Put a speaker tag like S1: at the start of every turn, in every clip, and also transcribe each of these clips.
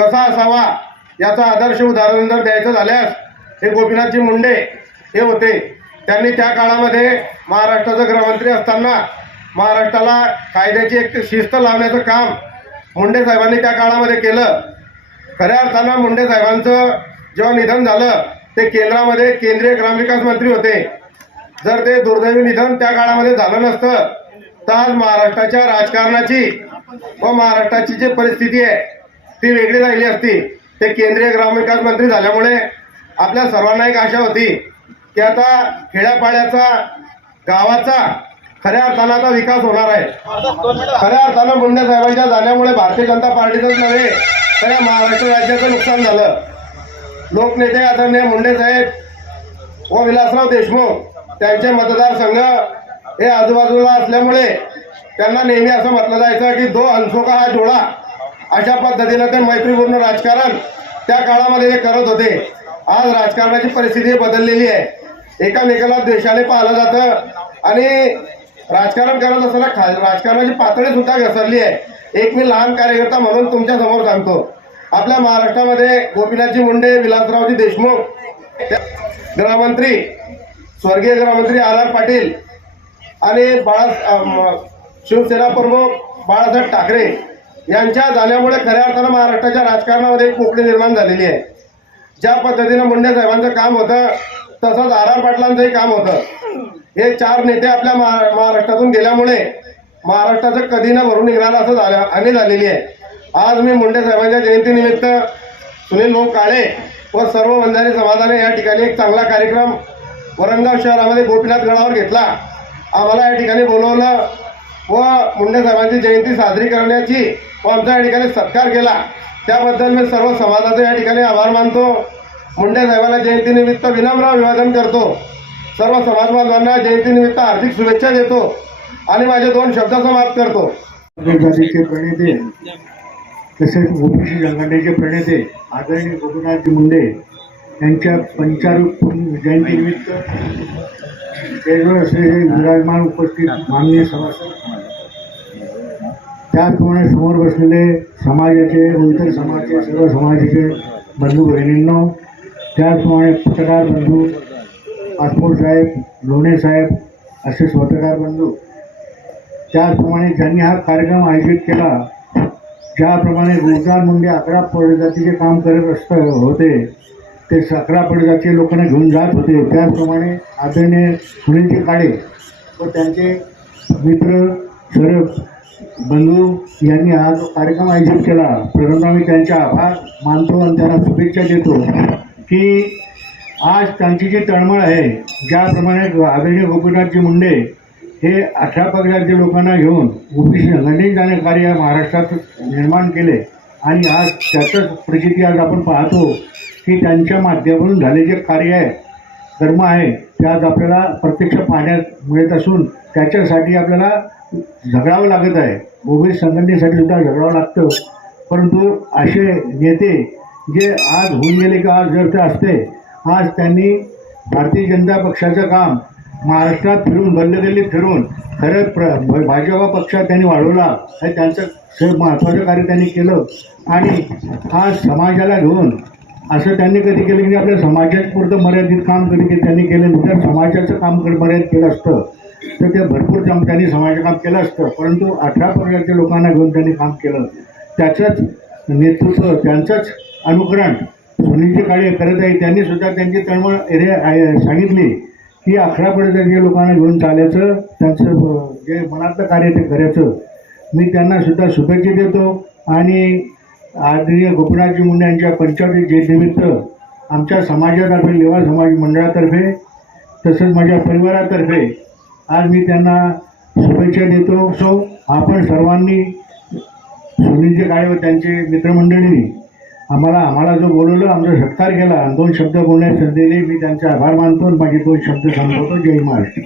S1: कसा असावा याचा आदर्श उदाहरण जर द्यायचं झाल्यास हे गोपीनाथजी मुंडे हे होते. त्यांनी त्या काळामध्ये महाराष्ट्राचं गृहमंत्री असताना महाराष्ट्राला कायद्याची एक शिस्त लावण्याचं काम मुंडे साहेबांनी त्या काळामध्ये केलं. खऱ्या अर्थानं मुंडे साहेबांचं जेव्हा निधन झालं ते केंद्रामध्ये केंद्रीय ग्रामविकास मंत्री होते. जर ते दुर्दैवी निधन त्या काळामध्ये झालं नसतं तर आज महाराष्ट्राच्या राजकारणाची व महाराष्ट्राची जी परिस्थिती आहे ती वेगळी राहिली असती. ते केंद्रीय ग्रामविकास मंत्री झाल्यामुळे आपल्या सर्वांना एक आशा होती की आता खेड्यापाड्याचा गावाचा खऱ्या अर्थानं आता विकास होणार आहे. खऱ्या अर्थानं मुंडे साहेबांच्या झाल्यामुळे भारतीय जनता पार्टीचंच नव्हे तर या महाराष्ट्र राज्याचं नुकसान झालं. लोकनेते आदरणीय मुंडे साहेब व विलासराव देशमुख त्यांचे मतदारसंघ हे आजूबाजूला असल्यामुळे त्यांना नेहमी असं म्हटलं जायचं की दो हंसो का हा जोडा अशा पद्धतीनं ते मैत्रीपूर्ण राजकारण त्या काळामध्ये ते करत होते. आज राजकारणाची परिस्थिती बदललेली आहे. एकामेकाला द्वेषाने पाहिलं जातं आणि राजकारण करत असताना खा राजकारणाची पातळी सुद्धा घसरली आहे. एक मी लहान कार्यकर्ता म्हणून तुमच्यासमोर सांगतो. आपल्या महाराष्ट्रामध्ये गोपीनाथजी मुंडे विलासरावजी देशमुख गृहमंत्री स्वर्गीय गृहमंत्री आर आर पाटील आणि बाळा शिवसेना प्रमुख बाळासाहेब ठाकरे यांच्या झाल्यामुळे खऱ्या अर्थानं महाराष्ट्राच्या राजकारणामध्ये एक पोकळी निर्माण झालेली आहे. ज्या पद्धतीनं मुंडे साहेबांचं काम होतं तसंच आर आर पाटलांचंही काम होतं. हे चार नेते आपल्या महा- महाराष्ट्रातून गेल्यामुळे महाराष्ट्राचं कधी न भरून निघणार असं झालं आणि झालेली आहे. आज मी मुंडे साहेबांच्या जयंतीनिमित्त सुनील भाऊ काळे व सर्व बंधारी समाजाने या ठिकाणी एक चांगला कार्यक्रम वरंगाव शहरामध्ये गोपीनाथ गडावर घेतला. आम्हाला या ठिकाणी बोलवलं व मुंडे साहेबांची जयंती साजरी करण्याची व आमचा या ठिकाणी सत्कार केला. त्याबद्दल मी सर्व समाजाचे या ठिकाणी आभार मानतो. मुंडे साहेबाला जयंतीनिमित्त विनम्र अभिवादन करतो. सर्व समाज बांधवांना जयंतीनिमित्त हार्दिक शुभेच्छा देतो आणि माझे दोन शब्द समाप्त करतो.
S2: जातीचे प्रणेते तसेच ओबीसी संघटनेचे प्रणेते आदरणीय गोपीनाथजी मुंडे यांच्या पंचारूप जयंतीनिमित्त असलेले विराजमान उपस्थित माननीय सभासद त्याचप्रमाणे समोर बसलेले समाजाचे व इतर सर्व समाजाचे बंधू भगिनींनो त्याचप्रमाणे पत्रकार बंधू पासपोर्ट साहेब लोणे साहेब असे स्वतकार बंधू. त्याचप्रमाणे ज्यांनी हा कार्यक्रम आयोजित केला ज्याप्रमाणे रोजगार मुंडे अकरा पडजातीचे काम करत असत होते ते अकरा पडजातीचे लोकांना घेऊन जात होते. त्याचप्रमाणे आदरणीय सुनीलजी काळे व त्यांचे मित्र सर्व बंधू यांनी आज कार्यक्रम आयोजित केला. प्रथमतः आम्ही त्यांचे आभार मानतो आणि त्यांना शुभेच्छा देतो की आज त्यांची जी तळमळ आहे ज्याप्रमाणे आदरणीय गोपीनाथजी मुंडे हे अठरा पगड्यातील लोकांना घेऊन ओबीसी संघटनेत जाणे कार्य महाराष्ट्रात निर्माण केले. आणि आज त्याचंच प्रचिती आज आपण पाहतो की त्यांच्या माध्यमातून झाले जे कार्य आहे कर्म आहे ते आज आपल्याला प्रत्यक्ष पाहण्यात मिळत असून त्याच्यासाठी आपल्याला झगडावं लागत आहे. ओबीसी संघटनेसाठी सुद्धा झगडावं लागतं. परंतु असे नेते जे आज होऊन गेले की आज जर ते असते आज त्यांनी भारतीय जनता पक्षाचं काम महाराष्ट्रात फिरून गल्लोगल्ली फिरून खरं प्र भ- भाजपा पक्षात त्यांनी वाढवला हे त्यांचं महत्त्वाचं कार्य त्यांनी केलं. आणि आज समाजाला घेऊन असं त्यांनी कधी केलं की आपल्या समाजात पुरतं मर्यादित काम कधी के- त्यांनी केलं नाही. तर समाजाचं काम मर्यादित केलं असतं तर ते भरपूर काम त्यांनी समाजाचं काम केलं असतं. परंतु अठरा प्रकारच्या लोकांना घेऊन त्यांनी काम केलं. त्याचंच नेतृत्व त्यांचंच अनुकरण सुनीलजी काळे करत आहे. त्यांनी सुद्धा त्यांची तळमळ एरिया आहे- सांगितली की अकरा प्रजातीच्या लोकांना घेऊन चालायचं त्यांचं जे मनातलं कार्य ते करायचं. मी त्यांना सुद्धा शुभेच्छा देतो. आणि आदरणीय गोपीनाथजी मुंडे यांच्या पंचावटी जयंतीनिमित्त आमच्या समाजातर्फे लेवा समाज मंडळातर्फे तसंच माझ्या परिवारातर्फे आज मी त्यांना शुभेच्छा देतो. सो आपण सर्वांनी सुनीलजी काळे व त्यांचे मित्रमंडळींनी आम्हाला आम्हाला जो बोलवलं आमचा सत्कार केला दोन शब्द बोलण्यास संधी दिली मी त्यांचे आभार मानतो आणि माझे दोन शब्द संपवतो जय महाराष्ट्र.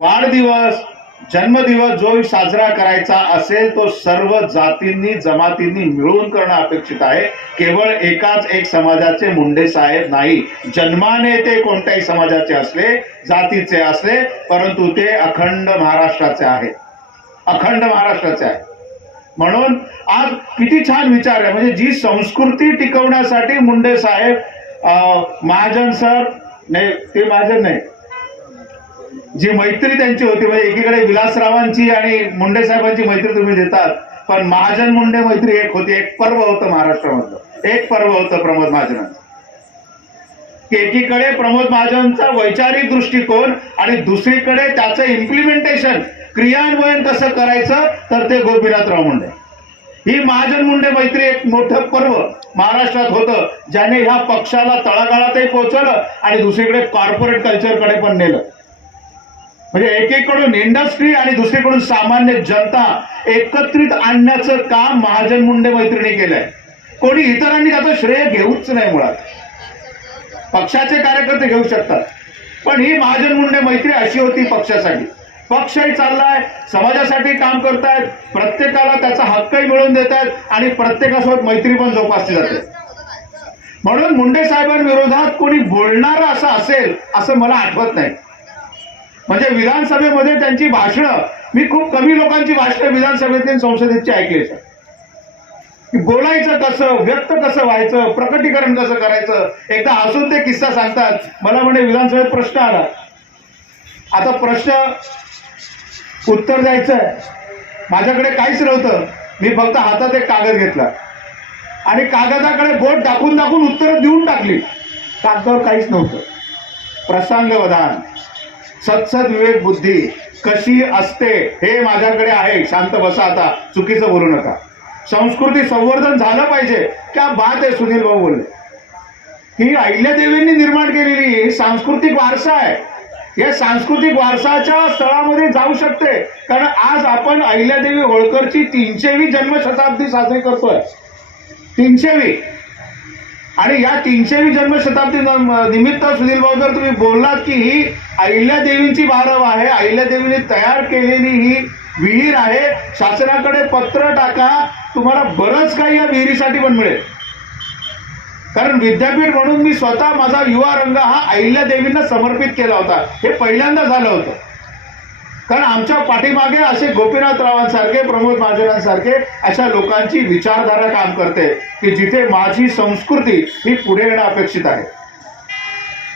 S3: वाढदिवस! जन्मदिवस जो साजरा करायचा असेल तो सर्व जातींनी जमातींनी मिळून करणं अपेक्षित आहे. केवळ एकाच एक समाजाचे मुंडे साहेब नाही. जन्माने ते कोणत्याही समाजाचे असले जातीचे असले परंतु ते अखंड महाराष्ट्राचे आहेत अखंड महाराष्ट्राचे आहे. म्हणून आज किती छान विचार आहे. म्हणजे जी संस्कृती टिकवण्यासाठी मुंडे साहेब महाजन सर नाही ते महाजन नाही. जी मैत्री त्यांची होती म्हणजे एकीकडे विलासरावांची आणि मुंडे साहेबांची मैत्री तुम्ही देतात पण महाजन मुंडे मैत्री एक होती एक पर्व होतं महाराष्ट्रामधलं. एक पर्व होतं प्रमोद महाजनांचं. की एकीकडे प्रमोद महाजनचा वैचारिक दृष्टिकोन आणि दुसरीकडे त्याचं इम्प्लिमेंटेशन क्रियान्वयन कसं करायचं तर ते गोपीनाथराव मुंडे. ही महाजन मुंडे मैत्री एक मोठं पर्व महाराष्ट्रात होतं ज्याने ह्या पक्षाला तळागाळातही पोहोचवलं आणि दुसरीकडे कॉर्पोरेट कल्चरकडे पण नेलं. म्हणजे एकीकडून इंडस्ट्री आणि दुसरीकडून सामान्य जनता एकत्रित आणण्याचं काम महाजन मुंडे मैत्रिणी केलंय. कोणी इतरांनी त्याचं श्रेय घेऊच नाही मुळात. पक्षाचे कार्यकर्ते घेऊ शकतात. पण ही महाजन मुंडे मैत्री अशी होती पक्षासाठी. पक्षही चाललाय समाजासाठी काम करतायत प्रत्येकाला त्याचा हक्कही मिळवून देत आहेत आणि प्रत्येकासोबत मैत्री पण जोपासली जाते. म्हणून मुंडे साहेबांविरोधात कोणी बोलणारं असं असेल असं मला आठवत नाही. म्हणजे विधानसभेमध्ये त्यांची भाषणं मी खूप कमी लोकांची भाषणं विधानसभेतील संसदेची ऐकली सर. की बोलायचं कसं व्यक्त कसं व्हायचं प्रकटीकरण कसं करायचं एकदा हसून ते किस्सा सांगतात. मला म्हणे विधानसभेत प्रश्न आला. आता प्रश्न उत्तर द्यायचं आहे माझ्याकडे काहीच नव्हतं. मी फक्त हातात एक कागद घेतला. आणि कागदाकडे बोट दाखवून दाखवून उत्तर देऊन टाकली. कागदावर काहीच नव्हतं. प्रसंगवधान. सत्सद विवेक बुद्धी कशी असते हे माझ्याकडे आहे. शांत बसा आता चुकीचं बोलू नका. संस्कृती संवर्धन झालं पाहिजे. क्या बात आहे सुनील भाऊ बोलले. ही अहिल्यादेवींनी निर्माण केलेली ही सांस्कृतिक वारसा आहे. या सांस्कृतिक वारसाच्या स्थळामध्ये जाऊ शकते. कारण आज आपण अहिल्यादेवी होळकरची तीनशेवी जन्मशताब्दी साजरी करतोय. तीनशेवी. आणि या तीनशेवी जन्मशताब्दी निमित्त सुनील भाऊ जर तुम्ही बोललात की ही अहिल्यादेवींची बारव आहे. अहिल्यादेवीने तयार केलेली ही विहीर आहे. शासनाकडे पत्र टाका. तुम्हाला बरंच काही या विहिरीसाठी पण मिळेल. कारण विद्यापीठ म्हणून मी स्वतः माझा युवा रंग हा अहिल्यादेवींना समर्पित केला होता. हे पहिल्यांदा झालं होतं. कारण आमच्या पाठीमागे असे गोपीनाथरावांसारखे प्रमोद महाजनांसारखे अशा लोकांची विचारधारा काम करते की जिथे माझी संस्कृती ही पुढे येणं अपेक्षित आहे.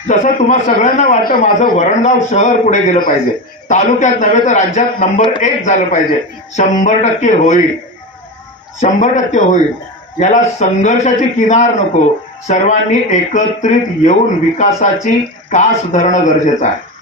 S3: जसं तुम्हाला सगळ्यांना वाटतं माझं वरणगाव शहर पुढे गेलं पाहिजे. तालुक्यात नव्हे तर राज्यात नंबर एक झालं पाहिजे. शंभर टक्के होईल. शंभर टक्के होईल. याला संघर्षाची किनार नको. सर्वांनी एकत्रित येऊन विकासाची कास धरणं गरजेचं आहे.